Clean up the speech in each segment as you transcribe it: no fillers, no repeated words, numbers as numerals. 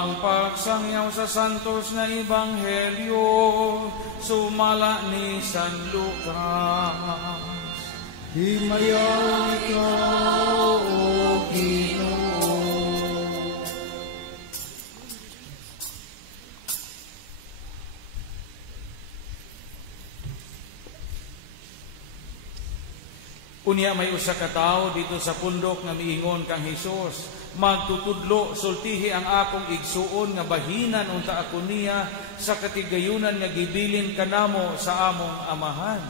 ang pagsangyaw sa santos nga ebanghelyo sumala ni San Lucas. Himayaw ikaw, O Ginoo. Unya may usa ka tawo dito sa pundok nga miingon kang Hesus, magtutudlo sultihi ang akong igsuon nga bahinan unta ako niya sa katigayunan nga gibilin kanamo sa among amahan.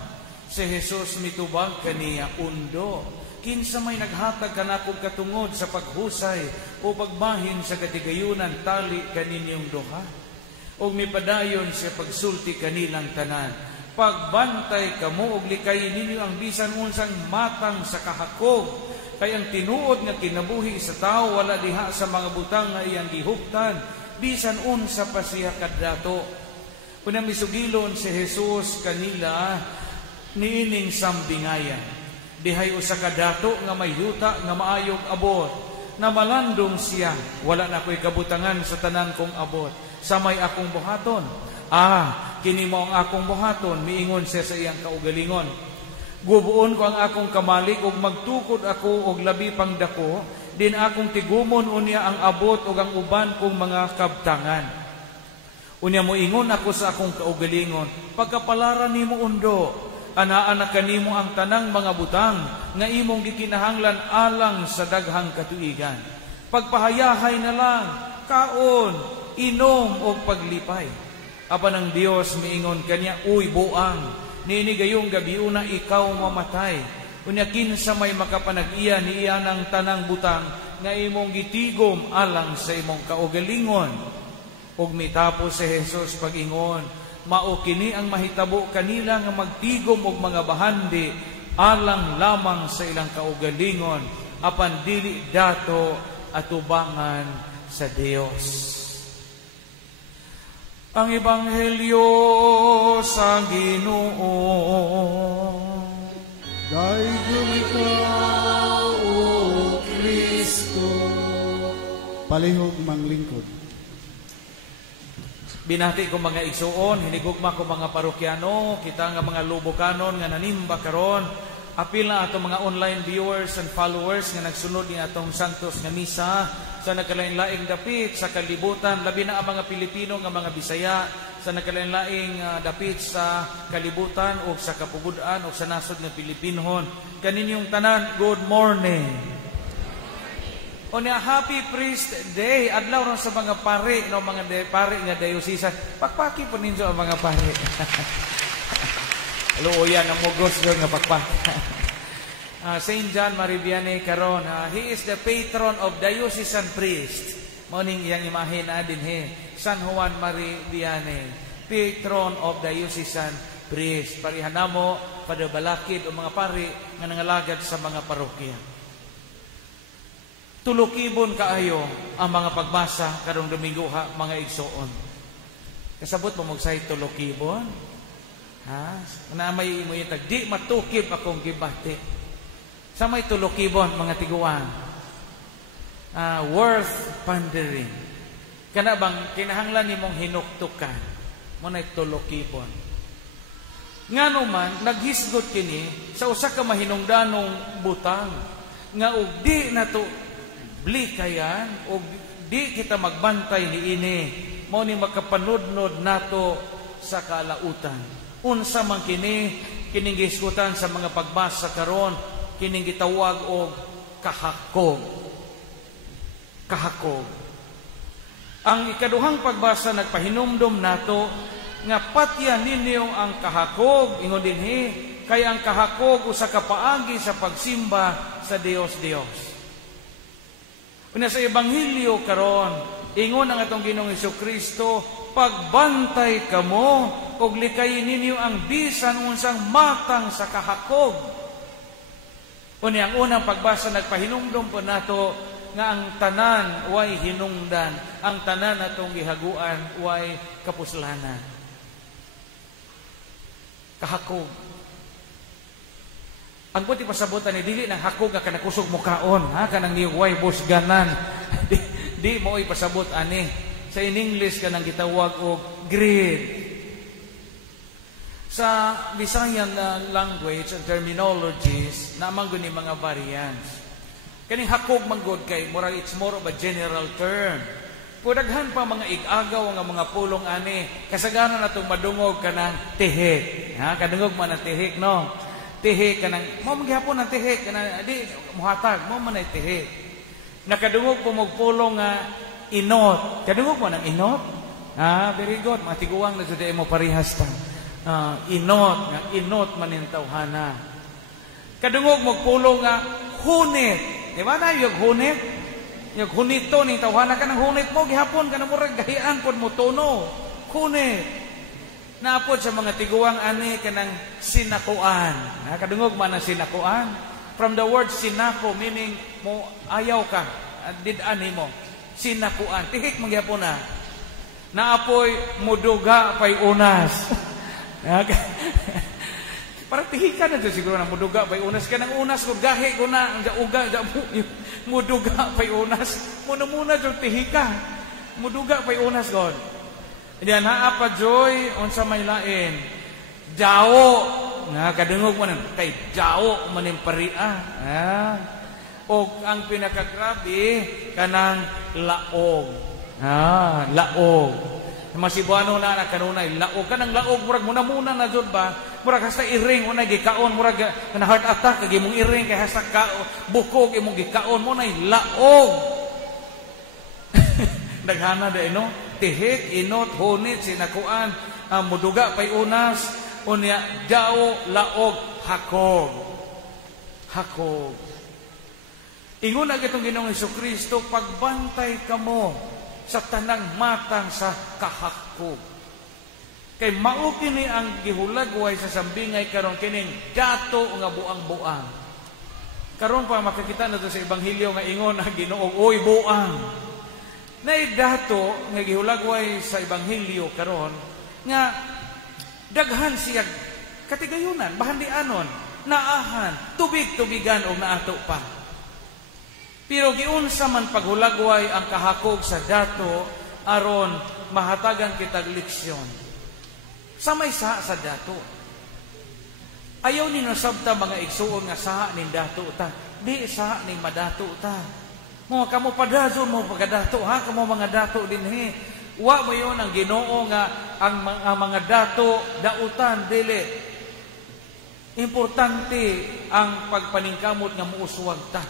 Si Hesus mitubag kaniya, undo, kinsa may naghatag kanako katungod sa paghusay o pagbahin sa katigayunan tali kaninyong duha. Og mipadayon siya pagsulti kanilang tanan, pagbantay kamo og likay ninyo ang bisan unsang matang sa kahakog, kay ang tinuod nga kinabuhi sa tao wala diha sa mga butang nga iyang gihuptan, bisan unsa pa siya kadato. Kuna misugilon si Hesus kanila niining sambingayan, dihay usa ka dato nga may yuta nga maayog abot, na malandong siya, wala na ko'y kabutangan sa tanan kong abot, samay akong buhaton. Kini mo ang akong buhaton, miingon siya sa iyang kaugalingon. Gubuon ko ang akong kamalik, ug magtukod ako og labi pang dako, din akong tigumon unya ang abot ug ang uban kong mga kabtangan. Unya mo ingon ako sa akong kaugalingon, pagkapalaran nimo undo, anaan kanimo ang tanang mga butang nga imong gikinahanglan alang sa daghang katuigan. Pagpahayahay na lang, kaon, inom o paglipay. Apan ang Dios miingon kanya, uy buang, nini gayong gabi una ikaw mamatay. Unya kinsa may makapanag-iya ni iya ng tanang butang nga imong gitigom alang sa imong kaugalingon. Ug mitapos si Hesus pag-ingon, mao kini ang mahitabo kanila nga magtigom og mga bahandi alang lamang sa ilang kaugalingon, apan dili dato atubangan sa Dios. Ang ebanghelyo sa Ginoo. Daigom ikaw, O Kristo. Palihog manglingkod. Binati ko mga igsuon, hinigugma ko mga parokyano, kita nga mga lubokanon nga nanimba karon, apil na atong mga online viewers and followers nga nagsunod ni atong Santos nga misa sa nakalain-laing dapit sa kalibutan, labi na ang mga Pilipino nga mga Bisaya sa nakalain-laing dapit sa kalibutan o sa kapugudan o sa nasod ng Pilipinhon. Kaninyong tanan, good morning. O niya, happy priest day. Adlaw ron sa mga pare, no, mga pare nga dayosisan. Pakpaki po ninyo ang mga pare. Luoyan ang mugos doon nga pakpaki. Saint John Mari Vianney karon, he is the patron of diocesan priest. Morning yang imahin adin he. San Juan Mari Vianney, patron of diocesan priest. Parihan namo pada balakid o mga pari nga nangalagad sa mga parokya. Tulukibon kaayo ang mga pagbasa karong Domingo mga igsoon. Kasabot mo magsay tulukibon? Na may mo itag di matukib akong gibati. Sa may tulukibon, mga tiguan, worth pondering. Kana bang kinahanglan nimong hinuktukan, mo na tulukibon. Ngano man, naghisgot kini sa usa ka mahinungdanong butang, nga og di na to blikayan, og di kita magbantay ni ini, mo ni makapanudnod nato sa kalautan. Unsa man kini, kining gisgutan sa mga pagbasa karon, kining gitawag og kahakog. Kahakog. Ang ikaduhang pagbasa nagpahinumdom nato nga patyan ninyo ang kahakog, ingon dinhi, kay ang kahakog usa ka paagi sa pagsimba sa Dios. Una sa ebanghelyo karon, ingon ang atong Ginoong Hesukristo, pagbantay kamo og likayin ninyo ang bisan unsang matang sa kahakog. Unya ang unang pagbasa nagpahinumdom po nato nga ang tanan way hinungdan, ang tanan natong gihaguan way kapuslanan. Kahakog. Ang puti pasabutan ni dili nang hakog nga kanakusog mo kaon, kanang ni way busganan. di mo pasabot ani. Sa in English kanang gitawag og greed. Sa Visayan language and terminologies, naman guni mga variants. Kaning hakog manggod kay murag it's more of a general term. Pudaghan pa mga igagaw nga mga pulong ani, kasagaran natong madungog kanang tihik. Ha, kadungog man ang tihik, no? Tihik kanang mo magyapon ang tihik kanang di muhatag mo man ay tihik. Nakadungog po magpulong nga inot. Kadungog mo ng inot? Ah, very good. Mga tiguang na jud mo parehas ta. Inot manin tawhana. Kadungog magpulong nga hunit. Di ba na yung hunit? Yung hunito ni tawhana ka ng hunit mo gihapon ka na murag gayaan pod mo tono. Hunit. Naapod sa mga tiguang ani kanang sinakuan. Kadungog man ang sinakuan. From the word sinako meaning mo ayaw ka. Did-ani mo. Sinakuan. Tihik magyapon na. Naapoy muduga pay unas. Para tihikan na dyan siguro na muduga pa'y unas ka ng unas kung gahi ko na ang uga muduga pa'y unas muna dyan tihika muduga pa'y unas God diyan haapa joy unsa may lain jao nga kadungog mo nan kay jao manin paria o ang pinakagrabe kanang laog laog masibuano na kanunay laog kanang laog murag muna na jud ba murag hasta iring unay gikaon murag na heart attack kay imong iring kay hasta ka bukog imong gikaon mo nay laog daghana da no tihik inot hunit sinakuan muduga pay unas unya jao laog hakog ingon na gitong Ginoong Hesukristo pagbantay kamo sa tanang matang sa kahakog. Kay mao kini ang gihulagway sa sambingay karon kining dato nga buang-buang. Karon pa makakita nato sa ebanghelyo nga ingon ang Ginoo, oy buang. Nay dato nga gihulagway sa ebanghelyo karon nga daghan siya katigayunan, bahandianon, naahan, tubig-tubigan og naato pa. Pero giunsa man paghulagway ang kahakog sa dato aron mahatagan kitag leksyon. Sa may saha sa dato. Ayaw ninyo sabta mga igsuon nga saha ning dato ta. Di saha ning madato ta. Mo kamo padazon mo pagadato ha kamo mga dato dinhi. Wa mo yon ang Ginoo nga ang mga dato dautan dili. Importante ang pagpaningkamot nga muuswag ta.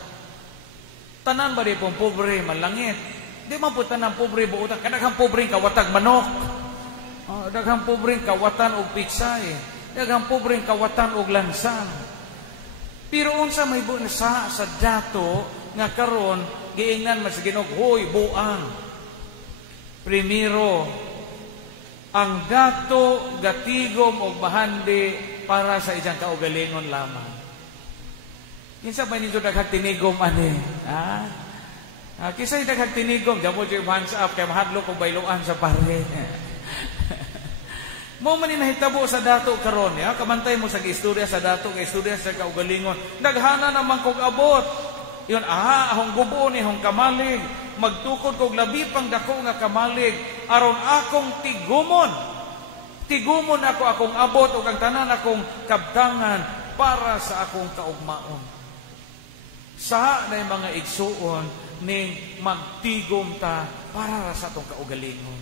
Tanan ba di pong pobre malangit? Di man po tanan pobre buutan. Kadaghang pobre kawatag manok. Daghang pobre kawatan og pitsay. Daghang pobre kawatan og lansang. Pero unsa may sa dato nga karon giingnan man sa Ginoo, hoy buang. Primero, ang dato gatigom og bahandi para sa isang kaugalingon lamang. Kinsa ba ninyo daghang tinigom ani? Kisay daghang tinigom, damo yung hands up kay mahadlok og bayloan sa pare. Mo man ni nahitabo sa dato karon, ya, kamantay mo sa istorya sa dato, kay istorya sa kaugalingon. Daghana naman kog abot. Yun, ahong gubo ni hong kamalig, magtukod kog labi pang dako nga kamalig aron akong tigumon. Tigumon ako akong abot ug ang tanan akong kabtangan para sa akong kaugmaon. Sa na mga igsuon ning magtigom ta para sa atong kaugalingon.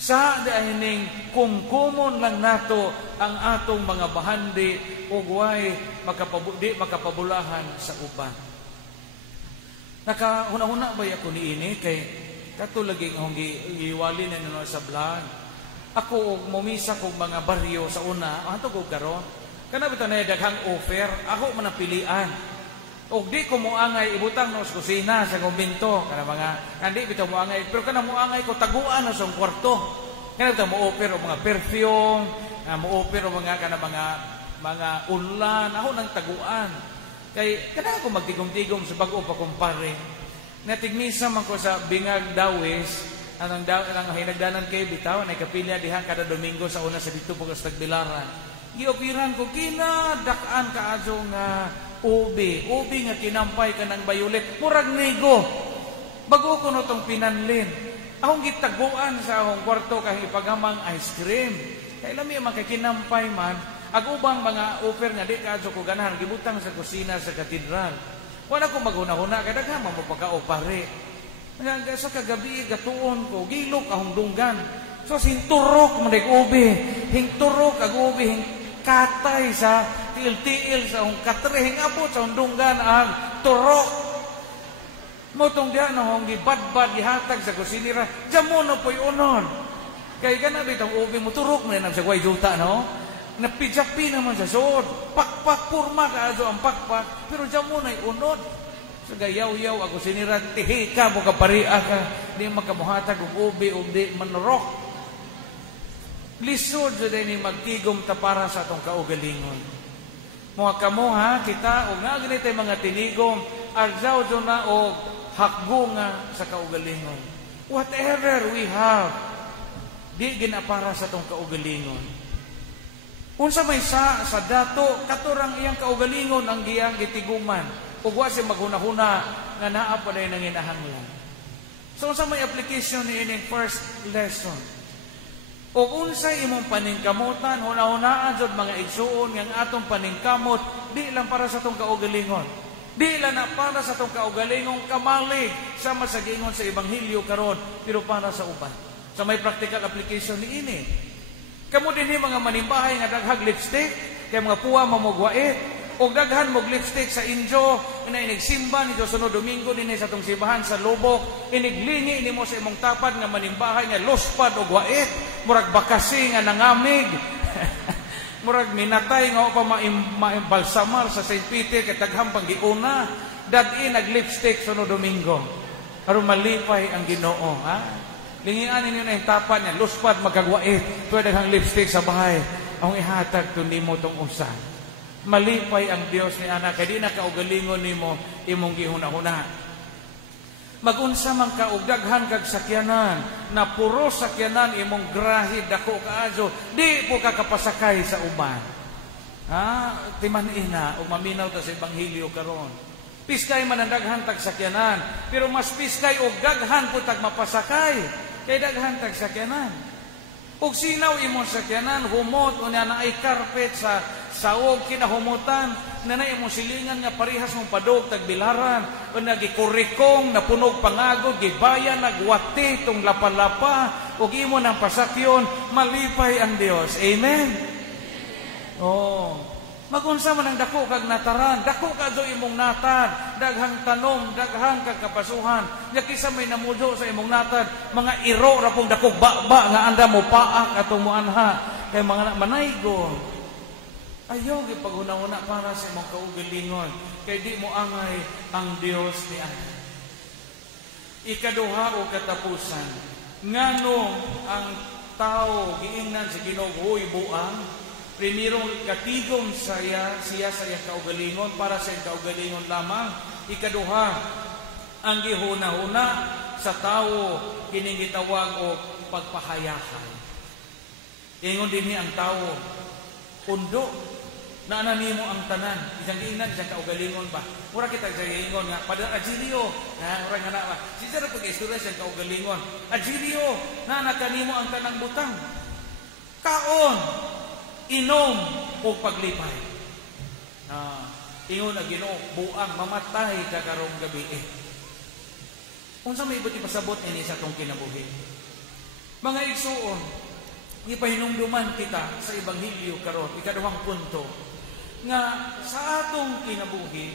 Sa dahil ning kumkumon lang nato ang atong mga bahandi ug way makapabulahan sa uban. Nakahuna-huna ba ako niini kay katulaging akong giwali na nino sa vlog. Ako og momisa kog mga baryo sa una, ato ko karon. Kana bitaw na daghang offer, ako man ang pilian. Og di ko moangay ibutang no sa kusina sa kumbento kana mga kandi bitaw moangay pero kana moangay ko taguan sa kwarto. Kana bitaw mo offer og mga perfume, mo offer og mga kana mga unlan, ako nang taguan. Kay kana ko magtigom-tigom sa bag-o pa kumpare. Natigmisa man ko sa Bingag Dawis, anang hinagdanan kay bitaw na kapilya diha kada Domingo sa una sa dito po sa Tagbilaran. Giopiran ko kinadak-an kaadto nga ubi nga kinampay ka ng bayulit, murag nego. Bago ko no tong pinanlin. Akong gitaguan sa akong kwarto kahit ipagamang ice cream. Kaya lami ang makakinampay man, agubang mga offer nga di kaadso ko ganahan, gibutang sa kusina sa katedral. Wala ko maghuna-huna, kaya daghama mo pagka-opare. Sa kagabi, gatuon ko, gilok akong dunggan. So, hinturok mo nag-ubi. Hinturok, ag-ubi, katay sa tiil-tiil sa akong katre, hingabot sa akong dunggan, ang turok. Motong diyan na hong gibadbad, gihatag sa kusinira, diyan mo na po'y unon. Kaya ganabit ang ubi mo, turok mo na sa guay juta, no? Napidyapi naman sa suod. Pakpak, purma ka aso ang pakpak. Pero diyan mo na'y unon. So gayaw-yaw ako sinira, tihi ka, mo kaparia ka, di makamuhatag o ubi, di manurok. Lisod sa din magtigom ta para sa atong kaugalingon. Mga kamuha, kita, o nga ganito mga tinigom, agzaw dyan na o hakgo nga sa kaugalingon. Whatever we have, di ginapara sa tong kaugalingon. Unsa may sa dato, katurang iyang kaugalingon ang giyang gitiguman. Ug wa siya maghuna-huna nga naa pa day nanginahanglan. So unsa may application ni ining first lesson? Ug unsay imong paningkamutan, huna-hunaan jud mga igsuon nga atong paningkamot di lang para sa tong kaugalingon. Di lang na para sa itong kaugalingong kamalig sa masagingon sa Ebanghelyo karon, pero para sa uban. Sa may practical application ni ini. Kamu din mga manimbahay nga daghag lipstick, kay mga puwa mamugwait, o daghan mog lipstick sa injo, na inigsimba ni sunod Domingo din sa itong simbahan sa Lubok, iniglingi ni mo sa imong tapad nga manimbahay nga lospad o gwait, murag bakasi nga nangamig, murag minatay nga pa maimbalsamar sa St. Peter kay taghang panggiuna dad-i nag-lipstick sunod Domingo aron malipay ang Ginoo, ha? Lingian ninyo na yung tapan niya, luspad magkagwait, tuwa daghang lipstick sa bahay, ang ihatag to nimo tong usa. Malipay ang Dios ni anak, kay di na kaugalingon nimo imong gihuna-huna. Magunsa man ka og daghan kag sakyanan na puro sakyanan imong grahe dako kaadyo, di po ka kapasakay sa uban. Timan-ina og maminaw ta sa Ebanghelyo karon. Piskay man ang daghan tag sakyanan, pero mas piskay og daghan po tag mapasakay kay daghan tag sakyanan. Og sinaw imong sakyanan humot unya na ay carpet sa saog kinahumutan nanay imong silingan nga parihas mong padog tag bilaran o nagikurikong napunog pangagod gibayan nagwati tong lapa-lapa ug imo nang pasakyon malipay ang Dios. Amen. Magunsa man ang dako kag nataran, dako ka do imong natad, daghang tanom, daghang kag kapasuhan. Nya kisa may namudo sa imong natad, mga iro ra pong dakog baba nga anda mo paak atong moanha kay mga manaygon. Ayaw gipaghuna-huna para sa imong kaugalingon kay di mo angay ang Dios ni ana. Ikaduha o katapusan, ngano ang tao giingnan sa Ginoo huy buang. Primero, katigom siya sa iyang kaugalingon para sa iyang kaugalingon lamang. Ikaduha, ang gihuna-huna sa tao kining gitawag o pagpahayahan. Ingon din ang tao, undo, naananimo ang tanan. Isang giingnan, isang kaugalingon ba? Mura kita sa ingon nga, Padre Agilio, orang nga na ba? Sisara pag-istorya sa kaugalingon. Agilio, naanakanimo ang tanang butang. Kaon, inom o paglipay. Ingon na Ginoo, buang mamatay ka karong gabi. Unsa may iba't ipasabot ini sa tong kinabuhi. Mga igsuon, ipahinumduman kita sa Ebanghelyo karon, ikaduhang punto, nga sa atong kinabuhi,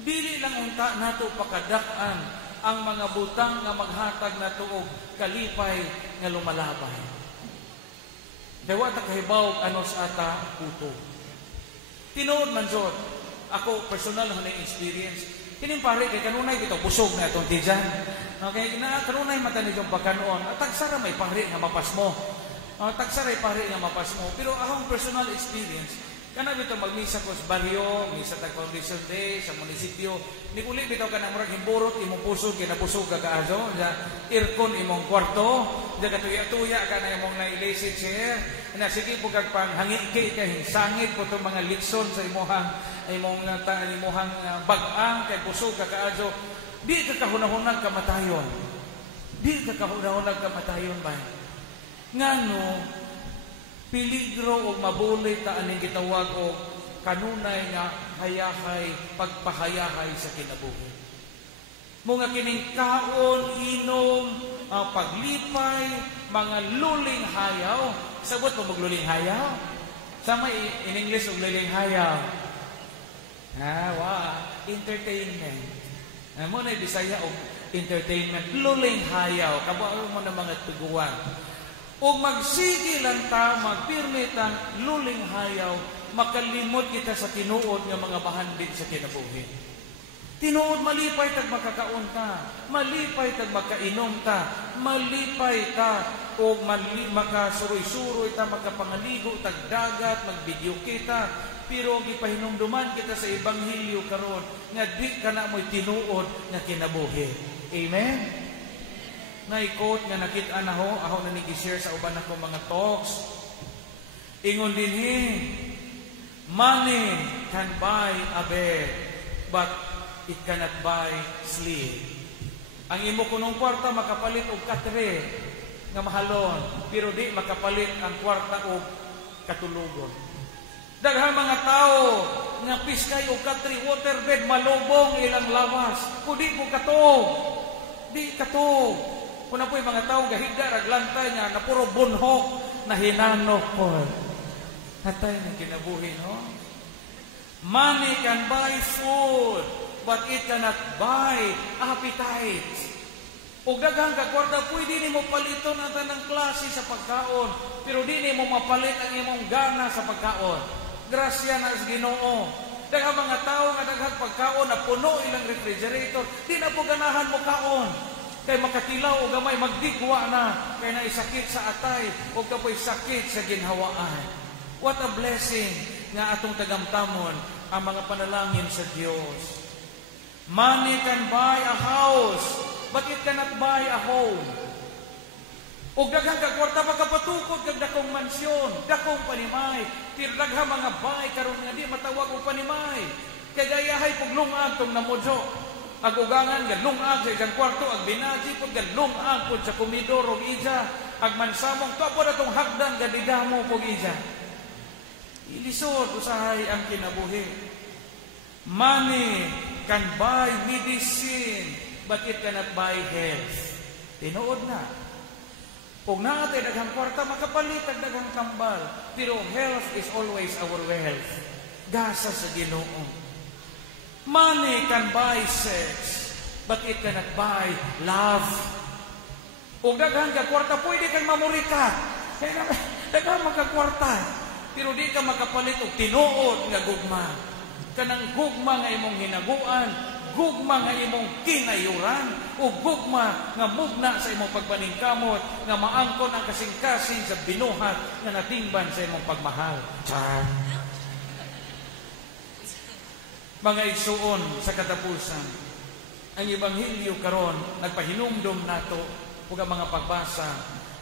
dili lang unta nato pakadak-an ang mga butang nga maghatag nato og kalipay nga lumalabay. Dawa ta kahibaw ano sa ata puto. Tinuod man jud, ako personal na experience. Kining pare kay kanunay bitaw busog na atong tijan. Okay, na kanunay mata ni jong pagkanon. Tagsara may pare nga mapas mo. Tagsara may pare nga mapas mo. Pero akong personal experience, kana bitaw magmisa ko sa baryo, misa tag Foundation Day sa munisipyo. Ni uli bitaw kana murag himburot imong puso kay nabusog ka kaajo, ja aircon imong kwarto, ja katuya-tuya ka na imong lazy chair. Na sige po kag panghangiki kay sangit po itong mga litson sa imong bag-ang kay busog ka kaajo, di ka kahunahunang kamatayon. Di ka kahunahunag kamatayon ba? Ngano, peligro o mabulit ta aning gitawag o kanunay nga hayahay, pagpahayahay sa kinabuhi. Mga kining kaon, inom, paglipay, mga luling hayaw. Sabot mo magluling hayaw? Sama in English og luling hayaw. Entertainment. Mo na Bisaya og entertainment, luling hayaw. Kabao mo na mga tuguan. O magsige lang ta, magpirme ta, luling hayaw, makalimot kita sa tinuod nga mga bahandin sa kinabuhi. Tinuod malipay tag makakaon ta, malipay tag makainom ta, malipay ta o makasuroy-suroy ta, makapangaligo tag dagat, magbidyo kita, pero gipahinumduman kita sa Ebanghelyo karon nga di ka na mo'y tinuod nga kinabuhi. Amen? Na-quote nga nakita na ako na nag-share sa uban ako mga talks. Ingon din money can buy a bed, but it cannot buy sleep. Ang imo kunong kwarta makapalit og katre nga mahalon, pero di makapalit ang kwarta og katulugon. Daghang mga tao nga piskay og katre waterbed malubong ilang lawas, kudi po katog. Di katog. Kuna po'y mga tao gahiga raglantay nga na puro bunhok na hinanok po. Hatay ng kinabuhi, no? Money can buy food, but it cannot buy appetite. O daghang kagwarda, pwede ni mo paliton ang tanang klase sa pagkaon, pero di ni mo mapalit ang imong gana sa pagkaon. Grasya na sa Ginoo. Daghang mga tao nga daghang pagkaon na puno ilang refrigerator, di na po ganahan mo kaon. Kay makatilaw o gamay magdikwa na, kay naisakit sa atay o kapoy sakit sa ginhawaan. What a blessing nga atong tagamtamon ang mga panalangin sa Dios. Money can buy a house, but it cannot buy a home. O daghang kagwarta magkapatukod kag dakong mansyon, dakong panimay, pero daghang mga bay karon nga di matawag og panimay. Kay gayahay pug lungag tong namudyo. Agugangan galungag sa isang kwarto, ag binaji pag galungag po sa komidor o ija, ag mansamong tapo na itong hagdan gadidamo po ija. Ilisod, usahay ang kinabuhi. Money can buy medicine, but it cannot buy health. Tinuod na. Kung natin daghang kwarta, makapalit ang daghang kambal. Pero health is always our wealth. Gasa sa Ginoo. Money can buy sex, but it cannot buy love. Kung daghang kagwarta, pwede kang mamurikat. Daghang magkagwarta. Pero di ka makapalit og tinuod nga gugma. Kanang gugma nga imong hinaguan, gugma nga imong kinayuran, o gugma nga mugna sa imong pagbaningkamot, nga maangkon ang kasing-kasing sa binuhat nga natingban sa imong pagmahal. Char! Mga igsuon sa katapusan, ang Ebanghelyo karon nagpahinumdom nato ug ang mga pagbasa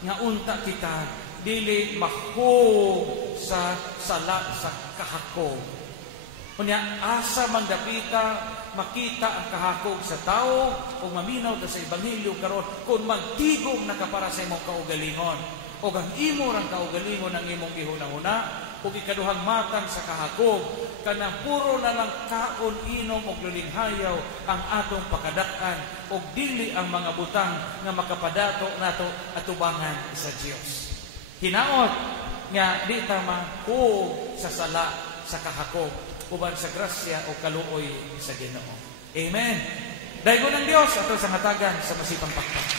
nga unta kita dili mahog sa sala sa kahakog. Unya asa man dapita makita ang kahakog sa tao ug maminaw ta sa Ebanghelyo karon kung magtigom na ka para sa imong kaugalingon ug ang imo rang kaugalingon ang imong gihunahuna ug ikaduhang matan sa kahakog kana puro na lang kaon inom og luling hayaw ang atong pakadak-an ug dili ang mga butang nga makapadato nato atubangan sa Dios. Hinaot nga di ta mahog sa sala sa kahakog uban sa grasya o kaluoy sa Ginoo. Amen. Daygon ang Dios ato sa hatagan sa masipang pakpak.